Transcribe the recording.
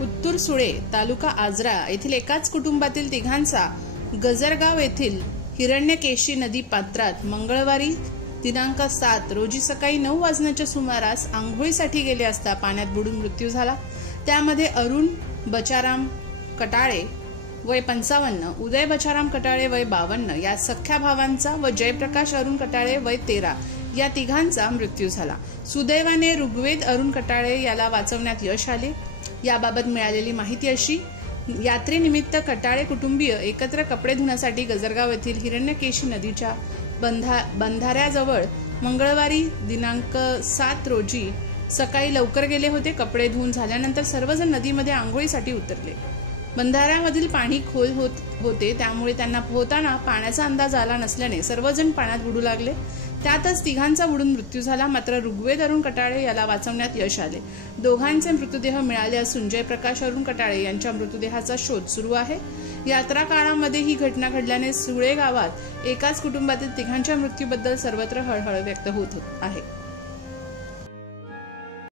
उत्तूर सुळे तालुका आजरा येथील एकाच कुटुंबातील तिघांचा गजरगाव येथील हिरण्यकेशी नदी पात्रात मंगळवारी दिनांक 7 रोजी सकाळी 9 वाजण्याच्या सुमारास आंघोळीसाठी गेले असता पाण्यात बुडून मृत्यू झाला। त्यामध्ये अरुण बचाराम कटाळे वय 55, उदय बचाराम कटाळे वय 52 या सख्या भावांचा व जयप्रकाश अरुण कटाळे वय 13 या तिघांचा मृत्यू झाला। सुदैवाने ऋग्वेद अरुण कटाळे याला वाचवण्यात यश आले। याबाबत मिळालेली माहिती अशी, यात्रेनिमित्त कटाळे कुटुंबीय एकत्र कपडे धुण्यासाठी गजरगाव येथील हिरण्यकेशी नदीच्या बंधाऱ्याजवळ मंगळवारी दिनांक 7 रोजी सकाळी लवकर गेले होते। कपडे धुवून झाल्यानंतर सर्वजण नदीमध्ये आंघोळीसाठी उतरले। बंधाऱ्यामधील पाणी खोल होते, त्यामुळे त्यांना पोहताना पाण्याचा अंदाज आला नसल्याने सर्वजण पाण्यात बुडू लागले। त्यातच तिघांचा बुडून मृत्यू झाला। मात्र ऋग्वेद अरुण कटाळे याला वाचवण्यात यश आले। दोघांचे मृतदेह मिळाले असून जयप्रकाश अरुण कटाळे यांच्या मृतदेहाचा शोध सुरू आहे। यात्रा काळामध्ये ही घटना घडल्याने सुळे गावात एकाच कुटुंबातील तिघांच्या मृत्यूबद्दल सर्वत्र हळहळ व्यक्त होत आहे।